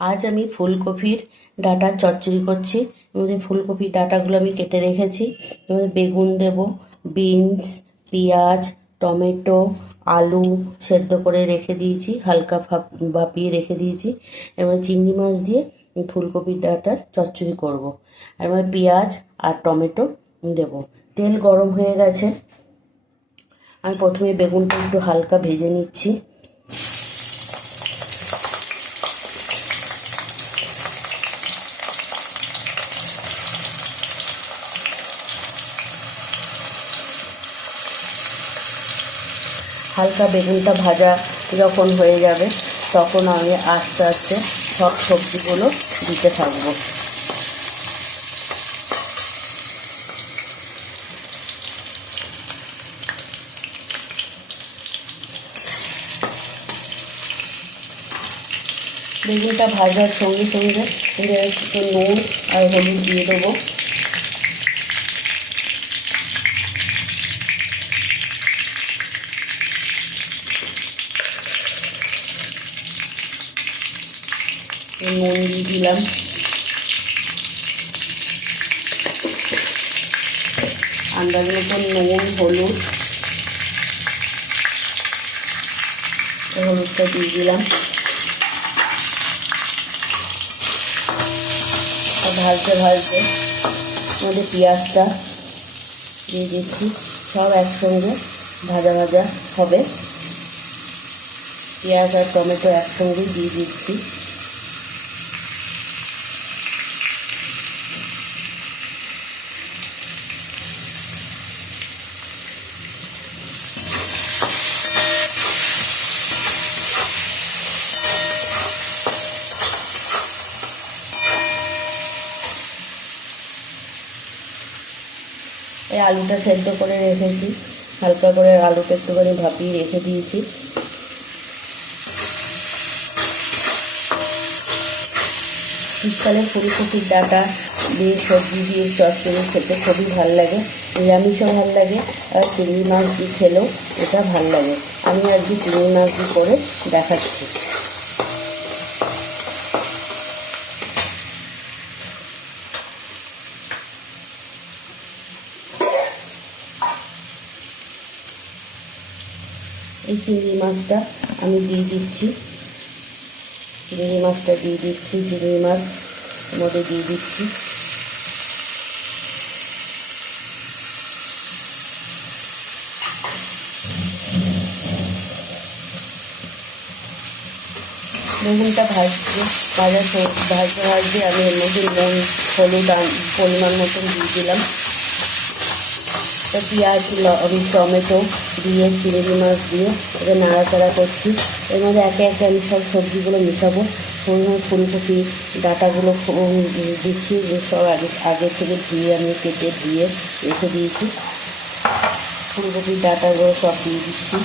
আজ আমি ফুলকপির ডাঁটার চচ্চড়ি করছি। এর ফুলকপির ডাঁটাগুলো আমি কেটে রেখেছি। এবার বেগুন দেব, বিনস, পেঁয়াজ, টমেটো, আলু সেদ্ধ করে রেখে দিয়েছি, হালকা ভাপিয়ে রেখে দিয়েছি। এবার চিংড়ি মাছ দিয়ে ফুলকপির ডাঁটার চচ্চড়ি করব। এবার পেঁয়াজ আর টমেটো দেব। তেল গরম হয়ে গেছে। আমি প্রথমে বেগুনটা একটু হালকা ভেজে নিচ্ছি। হালকা বেগুনটা ভাজা যখন হয়ে যাবে তখন আমি আস্তে আস্তে সব সবজিগুলো দিতে থাকবো। বেগুনটা ভাজার সঙ্গে সঙ্গে একটু নুন আর হলুদ দিয়ে দেবো। নুন দিয়ে দিলাম, আন্দাজ মতন নুন, হলুদটা দিয়ে দিলাম। ভাজতে ভাজতে মধ্যে পেঁয়াজটা দিয়ে দিচ্ছি। সব একসঙ্গে ভাজা ভাজা হবে। পেঁয়াজ আর টমেটো একসঙ্গে দিয়ে দিচ্ছি। এই আলুটা সেদ্ধ করে রেখেছি, হালকা করে আলুটা একটুখানি ভাপিয়ে রেখে দিয়েছি। শীতকালে ফুলকপির ডাঁটা দিয়ে সবজি দিয়ে চচ্চড়ি খেতে খুবই ভালো লাগে। নিরামিষও ভালো লাগে, আর চিংড়ি মাছ দিয়ে খেলেও এটা ভালো লাগে। আমি আজকে চিংড়ি মাছ দিয়ে করে দেখাচ্ছি। এই চিংড়ি মাছটা আমি দিয়ে দিচ্ছি। চিংড়ি মাছটা দিয়ে দিচ্ছি, চিংড়ি মাছ মধ্যে দিয়ে দিচ্ছি। বেগুনটা ভাজতে ভাজতে আমি এর মধ্যে নুন, হলুদ পরিমাণ মতন দিয়ে দিলাম। পেঁয়াজ, টমেটো দিয়ে চিংড়ি মাছ দিয়ে এটা নাড়াচাড়া করছি। এর মধ্যে একে একে আমি সব সবজিগুলো মেশাবো। ফুলকপি ডাঁটাগুলো দিচ্ছি, সব আগে থেকে ধুয়ে আমি কেটে ধুয়ে রেখে দিয়েছি। ফুলকপির ডাঁটাগুলো সব দিয়ে দিচ্ছি।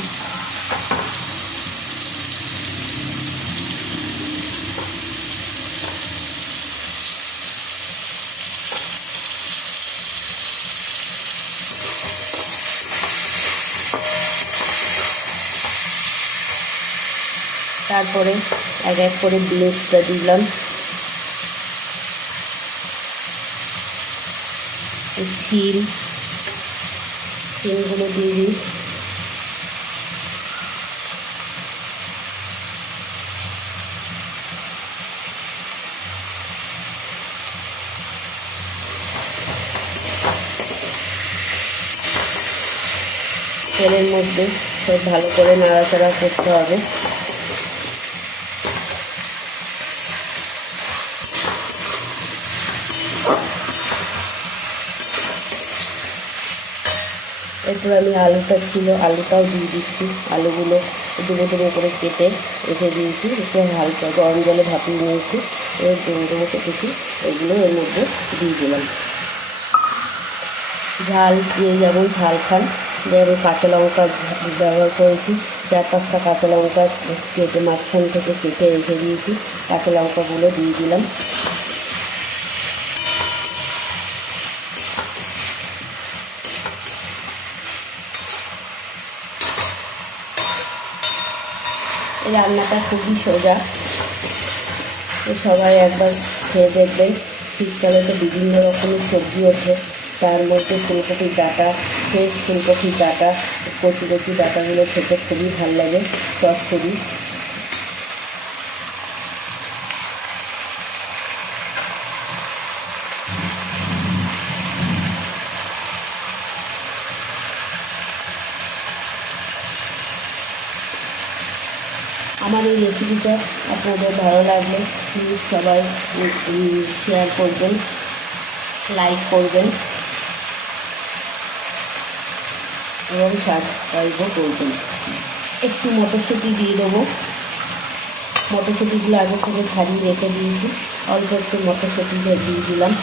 তারপরে এক এক করে বিনসটা দিলাম, শিমগুলো দিয়ে দিই। তেলের মধ্যে সব ভালো করে নাড়াচাড়া করতে হবে। এরপর আমি আলুটাও দিয়ে দিচ্ছি। আলুগুলো ডুবো ডুবো করে কেটে রেখে দিয়েছি, একটু হালকা গরম জলে ভাপিয়ে নিয়েছি। এবার ডুবো ডুবো কেটেছি, এগুলো এর মধ্যে দিয়ে দিলাম। ঝাল দিয়ে যেমন ঝাল খান, যেমন কাঁচা লঙ্কা ব্যবহার করেছি। 4-5টা কাঁচা লঙ্কা কেটে মাঝখান থেকে কেটে রেখে দিয়েছি, কাঁচা লঙ্কাগুলো দিয়ে দিলাম। এই রান্নাটা খুবই সোজা। তো সবাই একবার খেয়ে দেখবেন। শীতকালে তো বিভিন্ন রকমের সবজি ওঠে, তার মধ্যে ফুলকপির ডাঁটা, ফ্রেশ ফুলকপির ডাঁটা, কচি কচি ডাঁটাগুলো খেতে খুবই ভালো লাগে চচ্চড়ি। আমার এই রেসিপিটা আপনাদের ভালো লাগলে প্লিজ সবাই শেয়ার করবেন, লাইক করবেন এবং সাবস্ক্রাইবও করবেন। একটু মটরশুঁটি দিয়ে দেবো। মটরশুঁটিগুলো আগে থেকে ছাড়িয়ে রেখে দিয়েছি, অল্প একটু মটরশুঁটি দিয়ে দিলাম।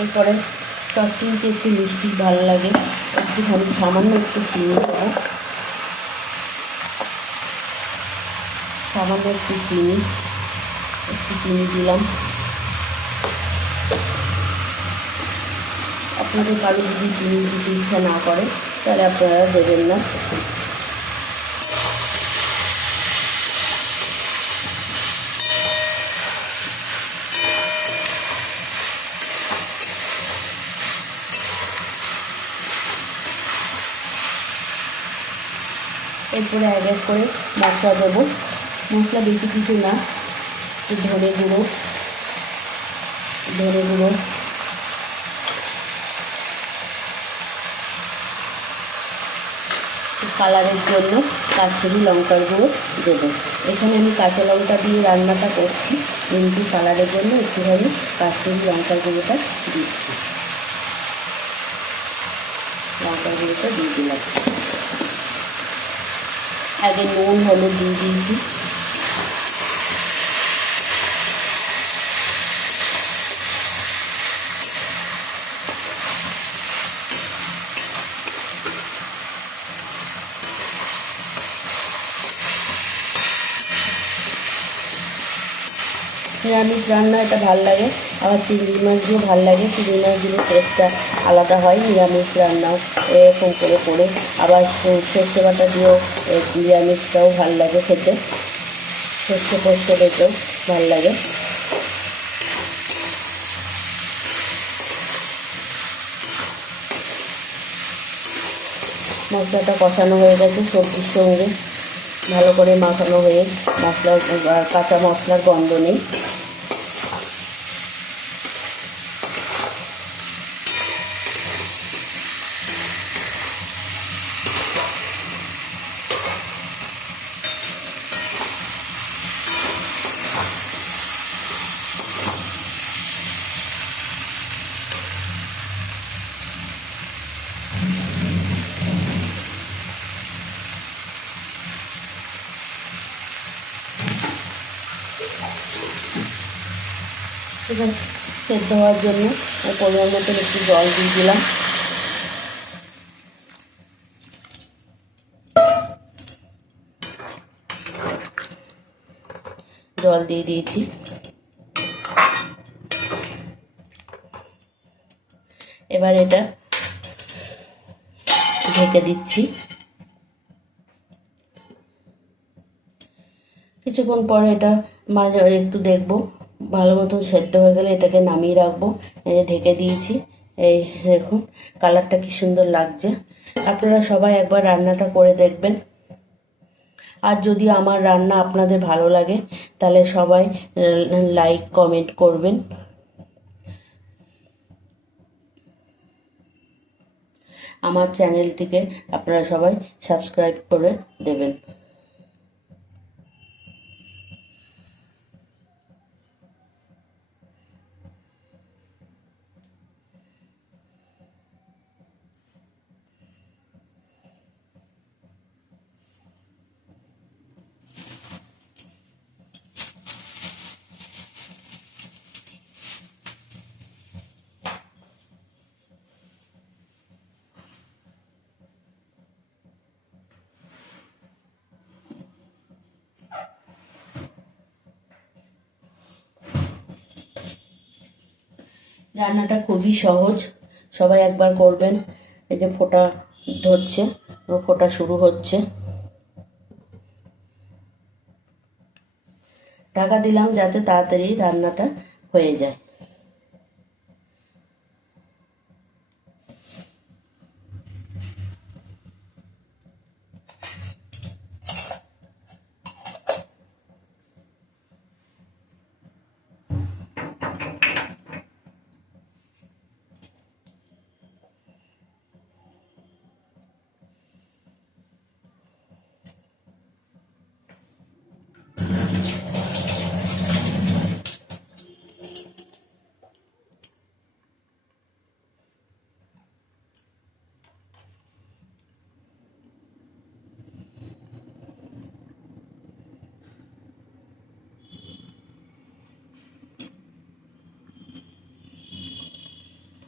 এরপরে চচ্চড়িতে একটু মিষ্টি ভালো লাগে, একটুখানি সামান্য একটু চিনি দেবো, সামান্য একটু চিনি দিলাম। আপনাদের কারো যদি চিনি দিতে ইচ্ছা না করে তাহলে আপনারা দেবেন না। এরপরে এক এক করে মশলা দেবো। মশলা বেশি কিছু না, একটু ধনে গুঁড়ো, কালারের জন্য কাশ্মীরি লঙ্কার গুঁড়ো দেবো। এখানে আমি কাঁচা লঙ্কা দিয়ে রান্নাটা করছি, কিন্তু কালারের জন্য একটুখানি কাশ্মীরি লঙ্কার গুঁড়োটা দিচ্ছি। লঙ্কার গুঁড়োটা দিয়ে দিলাম। আগে নুন হলুদ দিয়ে দিয়েছি। নিরামিষ রান্না এটা ভালো লাগে, আবার চিংড়ি মাছ দিয়েও ভালো লাগে। চিংড়ি মাছ দিলে টেস্টটা আলাদা হয় নিরামিষ রান্নাও এরকম করে আবার সর্ষে বাটা দিয়েও নিরামিষটাও ভালো লাগে খেতে, সর্ষে পোস্ত দিতেও ভালো লাগে। মশলাটা কষানো হয়ে গেছে, সবজির সঙ্গে ভালো করে মাখানো হয়ে কাঁচা মশলার গন্ধ নেই। এবার সেদ্ধ হওয়ার জন্য পরিমাণ মতন একটু জল দিয়ে দিলাম। জল দিয়ে দিয়েছি। এবার এটা ঢেকে দিচ্ছি। কিছুক্ষণ পরে এটা মাঝে একটু দেখবো, ভালো মতো সেদ্ধ হয়ে গেলে এটাকে নামিয়ে রাখবো। ঢেকে দিয়েছি। এই দেখুন কালারটা কি সুন্দর লাগছে। আপনারা সবাই একবার রান্নাটা করে দেখবেন। আর যদি আমার রান্না আপনাদের ভালো লাগে তাহলে সবাই লাইক কমেন্ট করবেন। আমার চ্যানেলটিকে আপনারা সবাই সাবস্ক্রাইব করে দেবেন। রান্নাটা খুবই সহজ, সবাই একবার করবেন। এই যে ফোঁটা ধরছে, ফোঁটা শুরু হচ্ছে। ঢাকা দিলাম যাতে তাড়াতাড়ি রান্নাটা হয়ে যায়।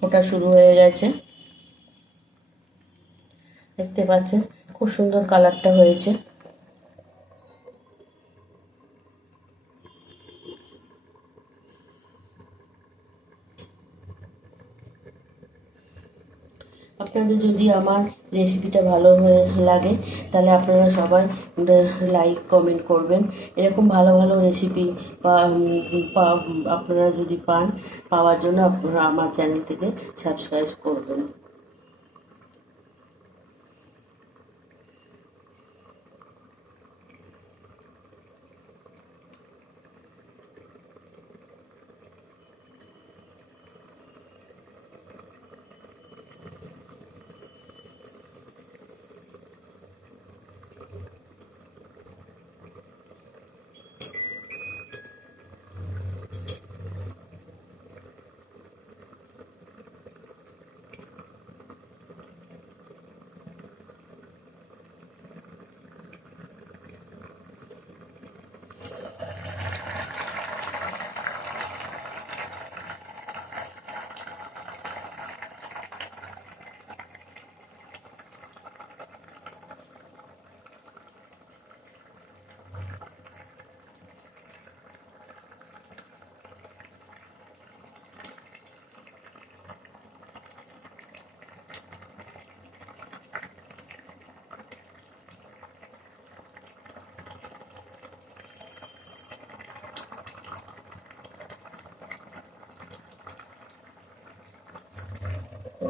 ফোটা শুরু হয়ে গেছে, দেখতে পাচ্ছেন খুব সুন্দর কালারটা হয়েছে। আপনাদের যদি আমার রেসিপিটা ভালো হয়ে লাগে তাহলে আপনারা সবাই লাইক কমেন্ট করবেন। এরকম ভালো ভালো রেসিপি আপনারা যদি পাওয়ার জন্য আপনারা আমার চ্যানেলটিকে সাবস্ক্রাইব করবেন।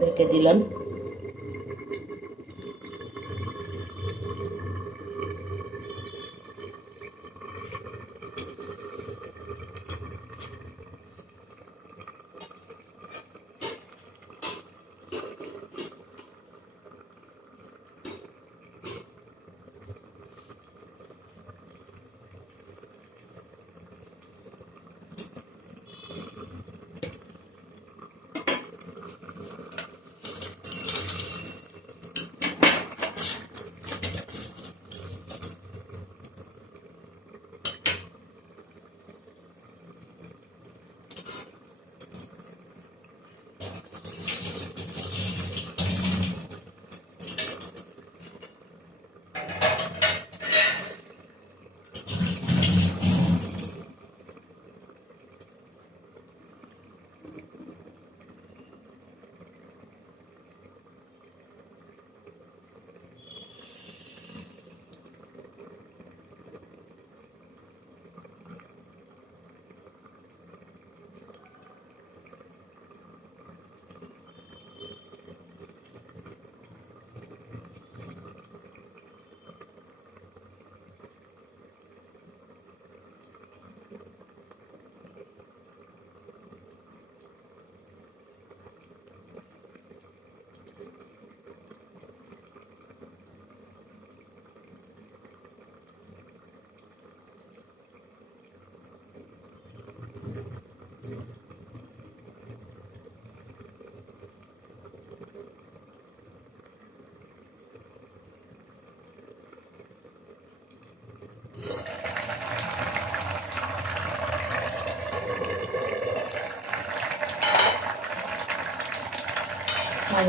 রেখে দিলাম।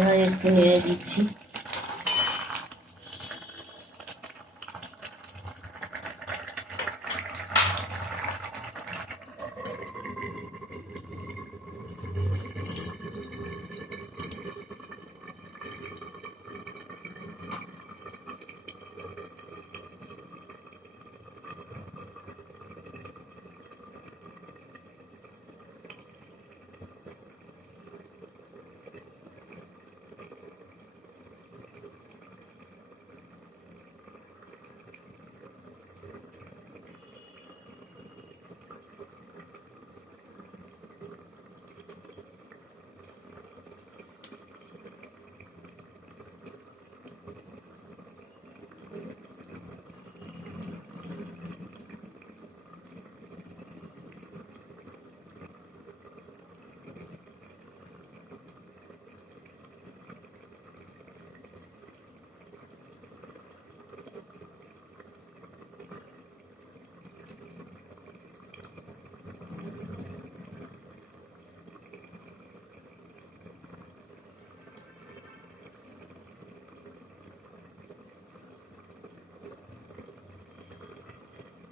মাঝে একটু নেড়ে দিচ্ছি।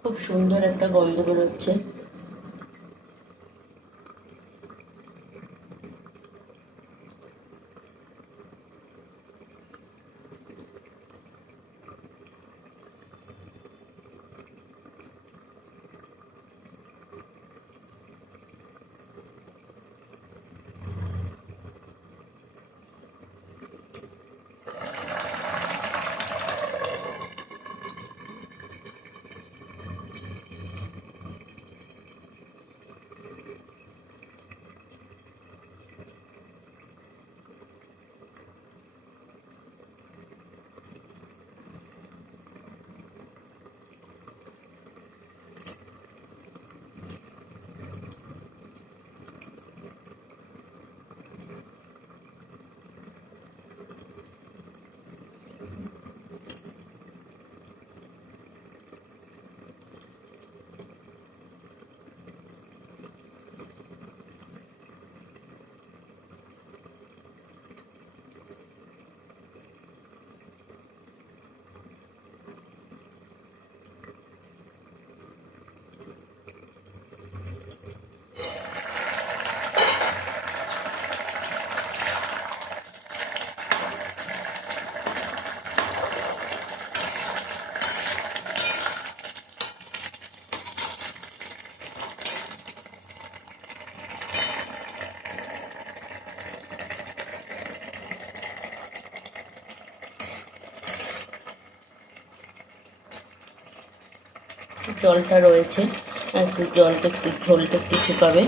খুব সুন্দর একটা গন্ধ বেরোচ্ছে। জলটা রয়েছে, একটু জলটা একটু ঝোলটা একটু শুকাবে।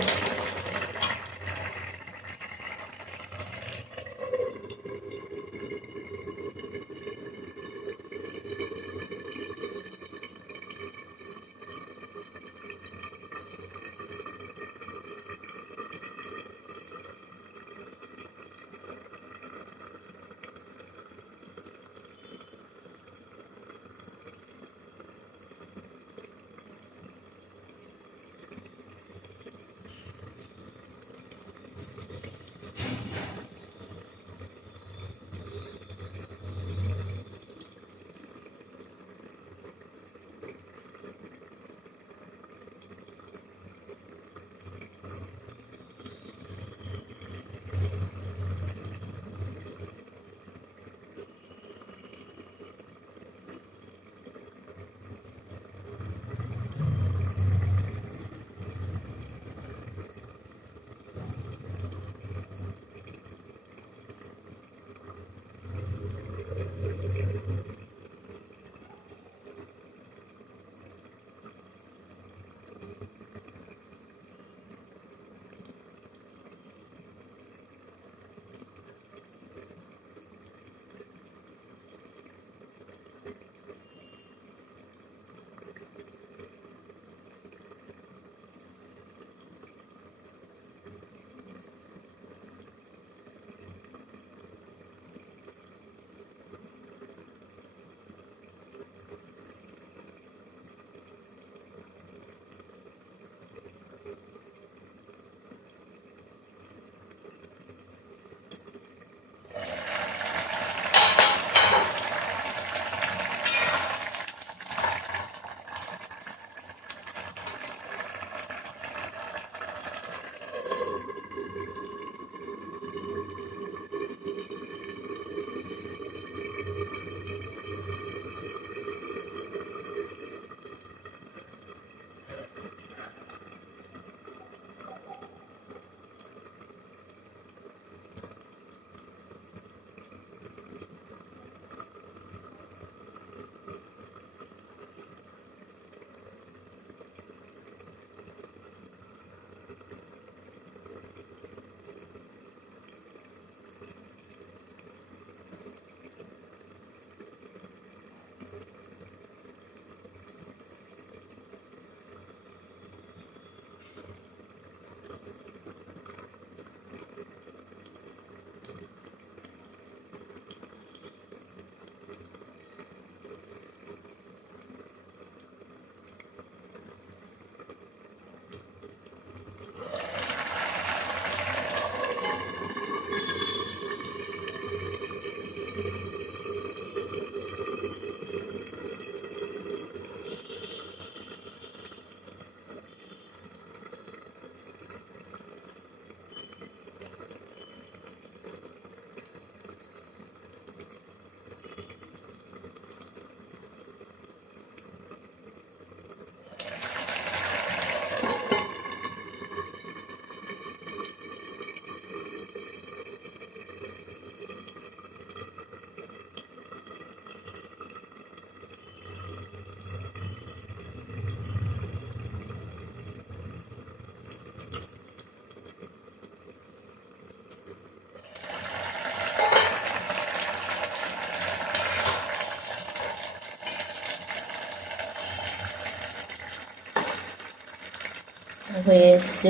হয়ে এসছে,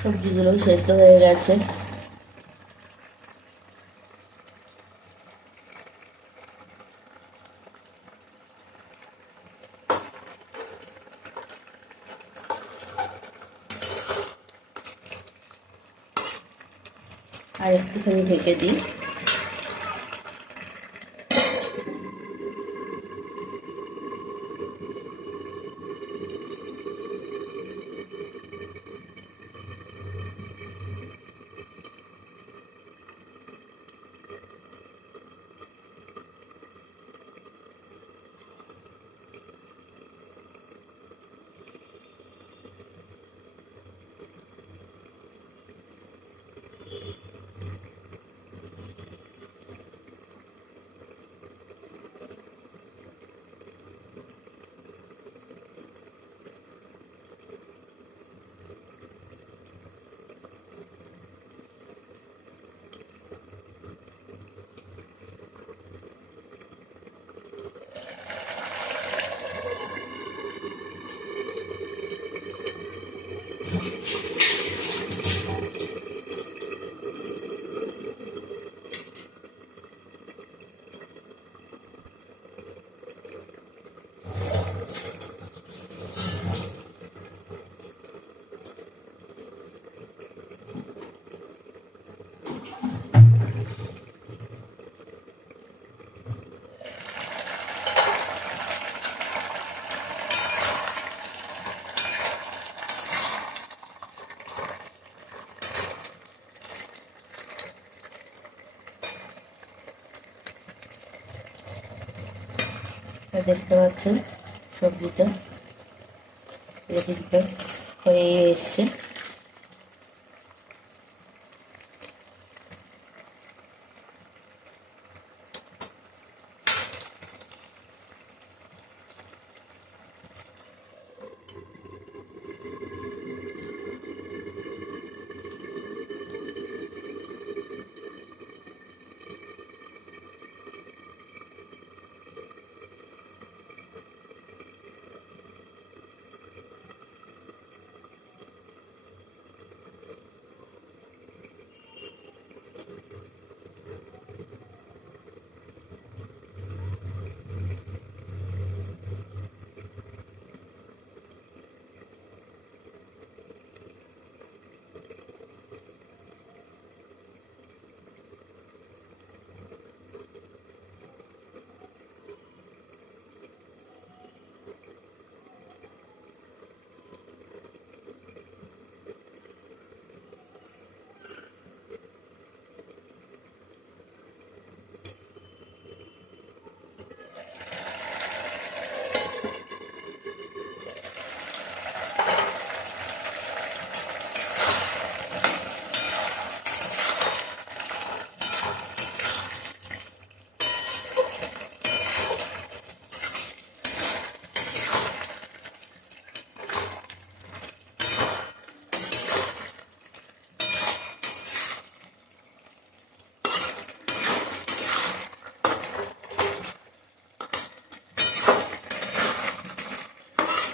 সবজিগুলো সেদ্ধ হয়ে গেছে। আর একটুখানি ঢেকে দিই। দেখতে পাচ্ছেন সবজিটা এদিকটা হয়ে এসছে।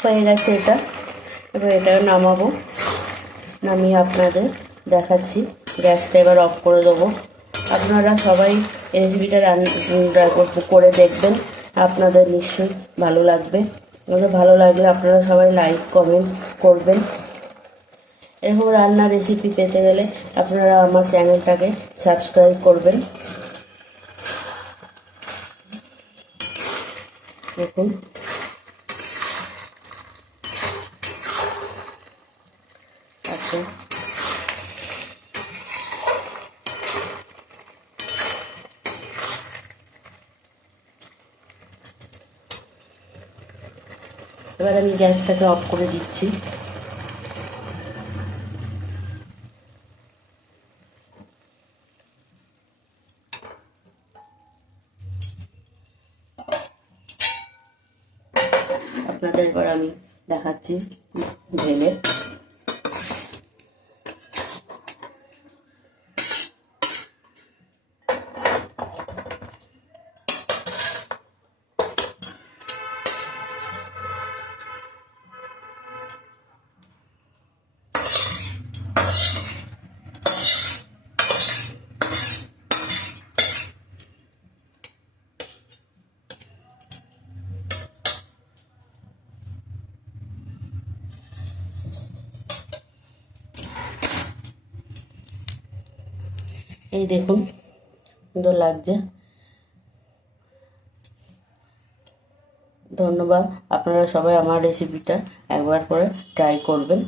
হয়ে গেছে এটা। এবার এটা নামাবো, নামিয়ে আপনাদের দেখাচ্ছি। গ্যাসটা এবার অফ করে দেবো। আপনারা সবাই এই রেসিপিটা করে দেখবেন, আপনাদের নিশ্চয়ই ভালো লাগবে। আমাদের ভালো লাগলে আপনারা সবাই লাইক কমেন্ট করবেন। এরকম রান্নার রেসিপি পেতে গেলে আপনারা আমার চ্যানেলটাকে সাবস্ক্রাইব করবেন। দেখুন আচ্ছা, এবার আমি গ্যাসটাকে অফ করে দিচ্ছি। আপনাদের এবার আমি দেখাচ্ছি ঢেলে। এই দেখুন সুন্দর লাগছে। ধন্যবাদ, আপনারা সবাই আমার রেসিপিটা একবার করে ট্রাই করবেন।